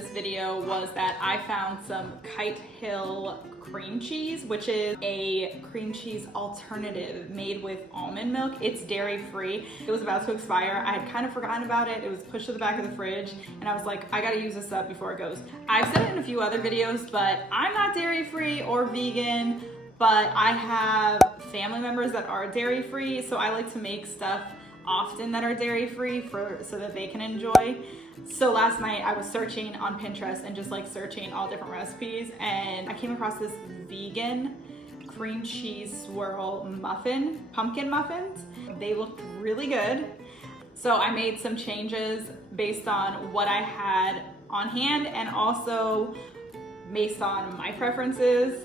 this video was that I found some Kite Hill cream cheese, which is a cream cheese alternative made with almond milk. It's dairy free. It was about to expire. I had kind of forgotten about it. It was pushed to the back of the fridge and I was like, I gotta use this up before it goes. I've said it in a few other videos, but I'm not dairy free or vegan, but I have family members that are dairy free, so I like to make stuff often that are dairy free so that they can enjoy. So last night I was searching on Pinterest and just like searching all different recipes, and I came across this vegan cream cheese swirl muffin, pumpkin muffins. They looked really good. So I made some changes based on what I had on hand and also based on my preferences.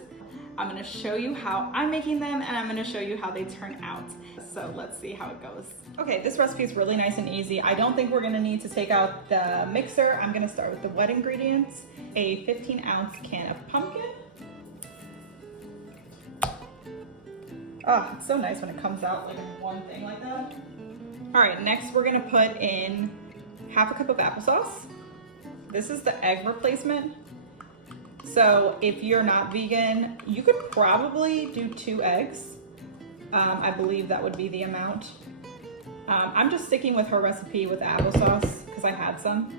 I'm gonna show you how I'm making them and I'm gonna show you how they turn out. So let's see how it goes. Okay, this recipe is really nice and easy. I don't think we're gonna need to take out the mixer. I'm gonna start with the wet ingredients. A 15-ounce can of pumpkin. Ah, it's so nice when it comes out like in one thing like that. All right, next we're gonna put in half a cup of applesauce. This is the egg replacement. So if you're not vegan, you could probably do 2 eggs. I believe that would be the amount. I'm just sticking with her recipe with applesauce because I had some.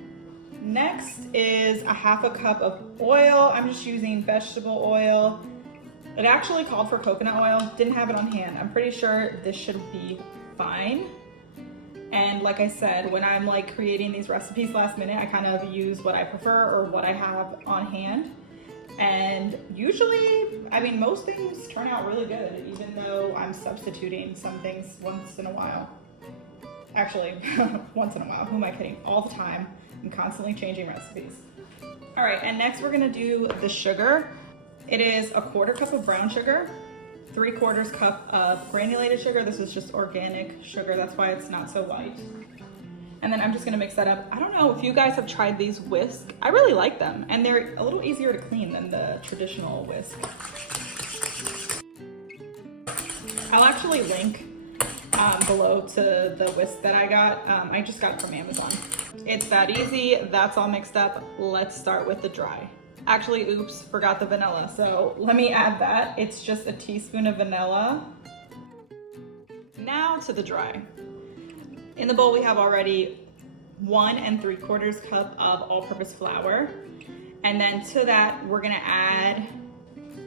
Next is a half a cup of oil. I'm just using vegetable oil. It actually called for coconut oil, didn't have it on hand. I'm pretty sure this should be fine. And like I said, when I'm like creating these recipes last minute, I kind of use what I prefer or what I have on hand. And usually, I mean, most things turn out really good, even though I'm substituting some things once in a while. Actually, once in a while, who am I kidding? All the time. I'm constantly changing recipes. All right, and next we're gonna do the sugar. It is a 1/4 cup of brown sugar, 3/4 cup of granulated sugar. This is just organic sugar, that's why it's not so white. And then I'm just gonna mix that up. I don't know if you guys have tried these whisk. I really like them, and they're a little easier to clean than the traditional whisk. I'll actually link below to the whisk that I got. I just got it from Amazon. It's that easy, that's all mixed up. Let's start with the dry. Actually, oops, forgot the vanilla. So let me add that. It's just a teaspoon of vanilla. Now to the dry. In the bowl we have already 1 3/4 cup of all-purpose flour. And then to that, we're gonna add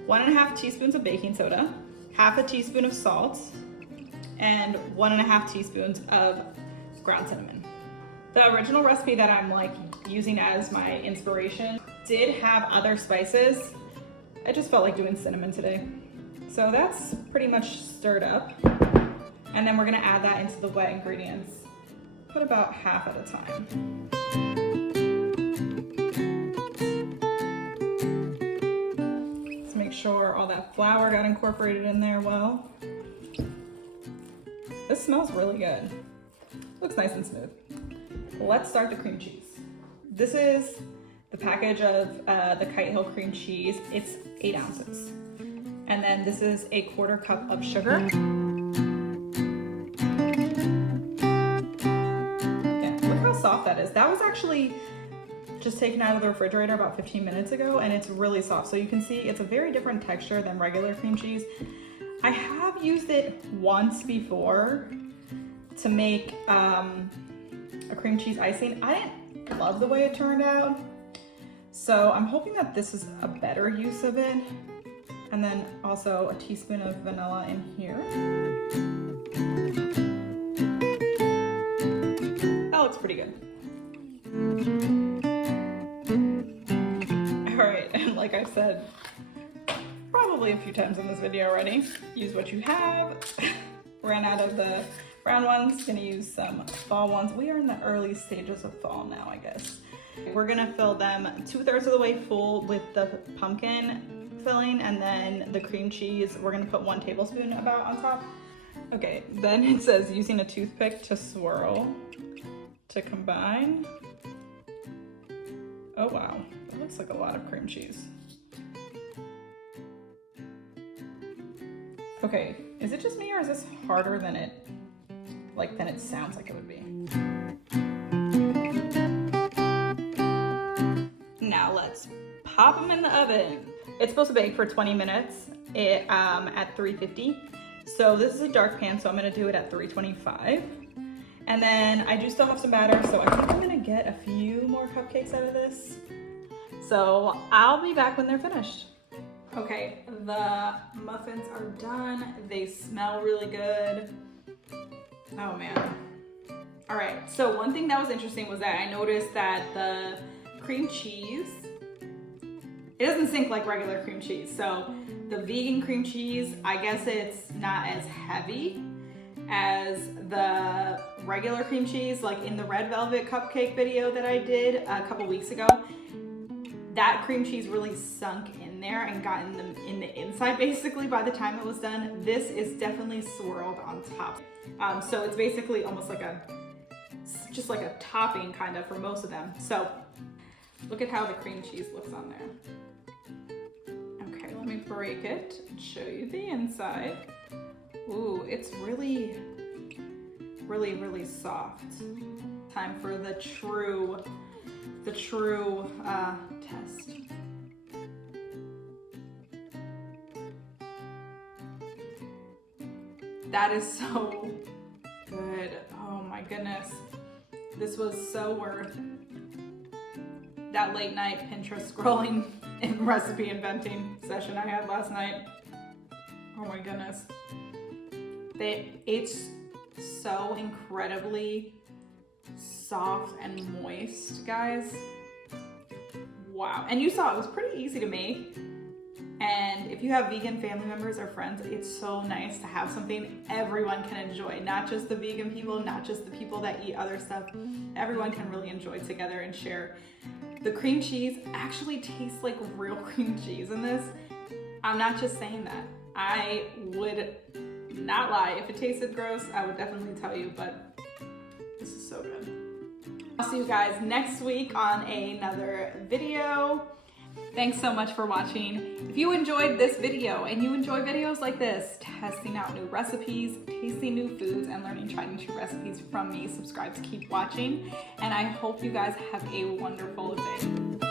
1½ teaspoons of baking soda, half a teaspoon of salt, and 1½ teaspoons of ground cinnamon. The original recipe that I'm like using as my inspiration did have other spices. I just felt like doing cinnamon today. So that's pretty much stirred up. And then we're gonna add that into the wet ingredients. Put about half at a time. Let's make sure all that flour got incorporated in there well. This smells really good. Looks nice and smooth. Let's start the cream cheese. This is the package of the Kite Hill cream cheese. It's 8 ounces. And then this is a 1/4 cup of sugar. Soft that is. That was actually just taken out of the refrigerator about 15 minutes ago, and it's really soft. So you can see it's a very different texture than regular cream cheese. I have used it once before to make a cream cheese icing. I didn't love the way it turned out, so I'm hoping that this is a better use of it. And then also a teaspoon of vanilla in here. Looks pretty good. All right, and like I said probably a few times in this video already, use what you have. Ran out of the brown ones, gonna use some fall ones. We are in the early stages of fall now, I guess. We're gonna fill them 2/3 of the way full with the pumpkin filling, and then the cream cheese, we're gonna put 1 tablespoon about on top. Okay, then it says using a toothpick to swirl. To combine. Oh wow, that looks like a lot of cream cheese. Okay, is it just me or is this harder than it sounds like it would be? pop them in the oven. It's supposed to bake for 20 minutes at 350. So this is a dark pan, so I'm gonna do it at 325. And then I do still have some batter, so I think I'm gonna get a few more cupcakes out of this. So I'll be back when they're finished. Okay, the muffins are done. They smell really good. Oh man. All right, so one thing that was interesting was that I noticed that the cream cheese, it doesn't sink like regular cream cheese. So the vegan cream cheese, I guess it's not as heavy as the regular cream cheese. Like in the red velvet cupcake video that I did a couple weeks ago, that cream cheese really sunk in there and got in the inside basically by the time it was done. This is definitely swirled on top. So it's basically almost like just like a topping kind of for most of them. So look at how the cream cheese looks on there. Okay, let me break it and show you the inside. Ooh, it's really, really, really soft. Time for the true test. That is so good. Oh my goodness. This was so worth that late night Pinterest scrolling and recipe inventing session I had last night. Oh my goodness. It's so incredibly soft and moist, guys. Wow. And you saw it was pretty easy to make. And if you have vegan family members or friends, it's so nice to have something everyone can enjoy. Not just the vegan people, not just the people that eat other stuff. Everyone can really enjoy together and share. The cream cheese actually tastes like real cream cheese in this. I'm not just saying that. I would not lie. If it tasted gross, I would definitely tell you, but this is so good. I'll see you guys next week on another video. Thanks so much for watching. If you enjoyed this video and you enjoy videos like this, testing out new recipes, tasting new foods, and learning tried and true recipes from me, subscribe to keep watching. And I hope you guys have a wonderful day.